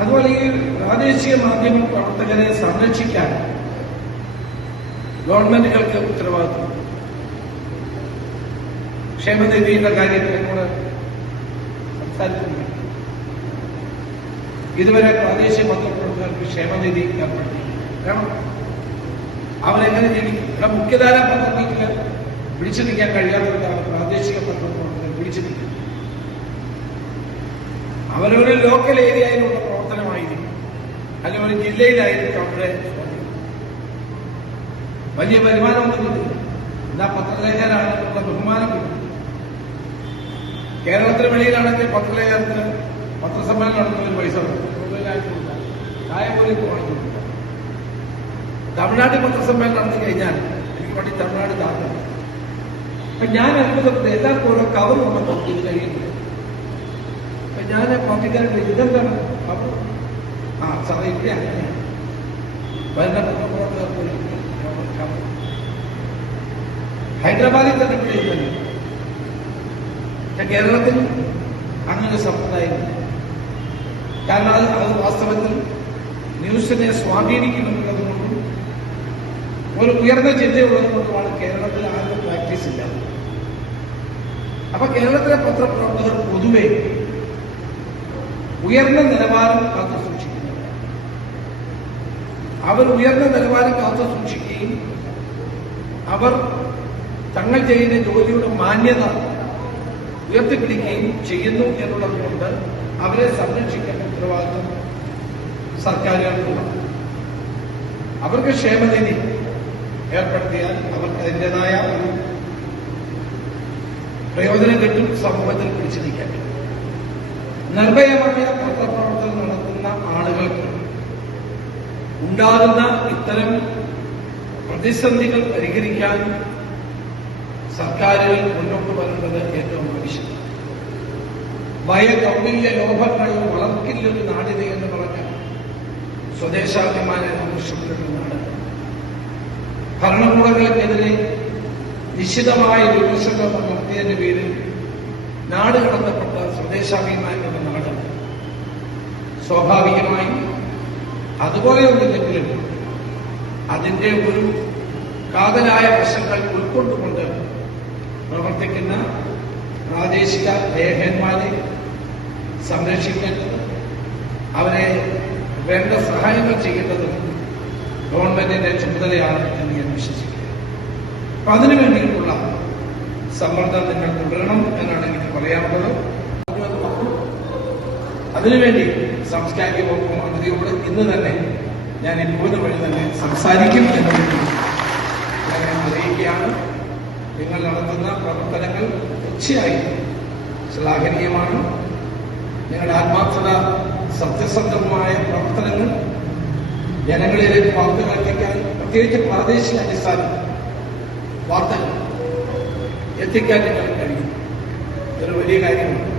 അതുപോലെ ഈ പ്രാദേശിക മാധ്യമ പ്രവർത്തകരെ സംരക്ഷിക്കാൻ ഗവൺമെന്റുകൾക്ക് ഉത്തരവാദിത്വം. ക്ഷേമനിധിയുടെ കാര്യത്തിൽ എന്നോട് സംസാരിക്കുന്നു. ഇതുവരെ പ്രാദേശിക പത്രപ്രവർത്തകർക്ക് ക്ഷേമനിധി ഏർപ്പെടുത്തി. കാരണം അവരെങ്ങനെ ജീവിക്കും? മുഖ്യധാര പത്രങ്ങൾക്ക് പിടിച്ചു നിൽക്കാൻ കഴിയാത്തവരാണ് പ്രാദേശിക പത്രപ്രവർത്തകർ പിടിച്ചു നിൽക്കുന്നത്. അവരൊരു ലോക്കൽ ഏരിയയിലുള്ള പ്രവർത്തനമായിരിക്കും, അല്ലെങ്കിൽ ഒരു ജില്ലയിലായിരിക്കും അവരുടെ വലിയ വരുമാനമൊന്നും കിട്ടുന്നു. എന്നാ പത്രലേഖകരാണെന്നുള്ള ബഹുമാനം കിട്ടും. കേരളത്തിന് വെളിയിലാണെങ്കിൽ പത്രലേഖനത്തിന് പത്രസമ്മേളനം നടത്തുന്നതിന് പൈസ കായപോലെ പോകണം. തമിഴ്നാട്ടിൽ പത്രസമ്മേളനം നടത്തി കഴിഞ്ഞാൽ എനിക്ക് വേണ്ടി തമിഴ്നാട് താഴ്ന്നു. അപ്പൊ ഞാൻ അത്ഭുതപ്പെട്ടു. എല്ലാവർക്കും ഓരോ കവർ നമ്മൾ ഇത് കഴിയുന്നത്. അപ്പൊ ഞാൻ പാർട്ടിക്കാരുടെ ഇതെന്താണ് കവർ? സാറേ ഇവിടെ അങ്ങനെയാണ് വരുന്ന പത്രപ്രവർത്തകർക്ക് ഹൈദരാബാദിൽ തന്നെ പിടിക്കുന്നത്. കേരളത്തിൽ അങ്ങനെ സമ്പ്രദായമില്ല. കാരണം അത് വാസ്തവത്തിൽ ന്യൂസിനെ സ്വാധീനിക്കുമെന്നുള്ളത് കൊണ്ടും ഒരു ഉയർന്ന ചിന്തയുള്ളത് കൊണ്ടുമാണ് കേരളത്തിൽ ആരും പ്രാക്ടീസ് ഇല്ല. അപ്പൊ കേരളത്തിലെ പത്രപ്രവർത്തകർ പൊതുവെ ഉയർന്ന നിലവാരം കാത്തു സൂക്ഷിക്കുന്നവരാണ്. അവർ ഉയർന്ന നിലവാരം കാത്തു സൂക്ഷിക്കുകയും അവർ തങ്ങൾ ചെയ്യുന്ന ജോലിയുടെ മാന്യത ഉയർത്തിപ്പിടിക്കുകയും ചെയ്യുന്നു എന്നുള്ളത് കൊണ്ട് അവരെ സംരക്ഷിക്കേണ്ട ഉത്തരവാദിത്വം സർക്കാരുകൾക്കുള്ള. അവർക്ക് ക്ഷേമനിധി ഏർപ്പെടുത്തിയാൽ അവർക്ക് അതിൻ്റെതായ ഒരു പ്രയോജനം കിട്ടും, സമൂഹത്തിൽ പിടിച്ചു നിൽക്കാൻ. നിർഭയമായ പത്രപ്രവർത്തനം നടത്തുന്ന ആളുകൾക്ക് ഉണ്ടാകുന്ന ഇത്തരം പ്രതിസന്ധികൾ പരിഹരിക്കാൻ സർക്കാരുകൾ മുന്നോട്ട് വരേണ്ടത് ഏറ്റവും ആവശ്യം. ഭയകൗടില്യ ലോഭങ്ങൾ വളർക്കില്ലൊരു നാടിത് എന്ന് പറഞ്ഞ സ്വദേശാഭിമാനം ആവശ്യപ്പെടുന്ന നാട്. ഭരണകൂടങ്ങൾക്കെതിരെ നിശ്ചിതമായ വിമർശനം നടത്തിയതിന്റെ പേരിൽ നാട് കടന്നപ്പെട്ട സ്വദേശാഭിമാനിയുടെ നാട് സ്വാഭാവികമായും അതുപോലെയൊന്നില്ലെങ്കിലും അതിന്റെ ഒരു കാതലായ വശങ്ങൾ ഉൾക്കൊണ്ടുകൊണ്ട് പ്രവർത്തിക്കുന്ന പ്രാദേശിക ലേഖകന്മാരെ സംരക്ഷിക്കേണ്ടത്, അവരെ വേണ്ട സഹായങ്ങൾ ചെയ്യേണ്ടത് ഗവൺമെന്റിന്റെ ചുമതലയാണ് എന്ന് ഞാൻ വിശ്വസിക്കുന്നു. അപ്പൊ അതിനു വേണ്ടിയിട്ടുള്ള സമ്മർദ്ദം നിങ്ങൾ തുടരണം എന്നാണ് എനിക്ക് പറയാനുള്ളത്. അതിനുവേണ്ടി സാംസ്കാരിക വകുപ്പ് മന്ത്രിയോട് ഇന്ന് തന്നെ ഞാൻ ഈ പോകുന്ന വഴി തന്നെ സംസാരിക്കും എന്ന് ഞാൻ അറിയിക്കുകയാണ്. നിങ്ങൾ നടത്തുന്ന പ്രവർത്തനങ്ങൾ തീർച്ചയായും ശ്ലാഘനീയമാണ്. നിങ്ങളുടെ ആത്മാർത്ഥത, സത്യസന്ധമായ പ്രവർത്തനങ്ങൾ ജനങ്ങളിലേക്ക് വാർത്തകൾ എത്തിക്കാൻ, പ്രത്യേകിച്ച് പ്രാദേശിക അടിസ്ഥാന വാർത്തകൾ എത്തിക്കാൻ നിങ്ങൾക്ക് കഴിയും. ഇതൊരു വലിയ കാര്യമാണ്.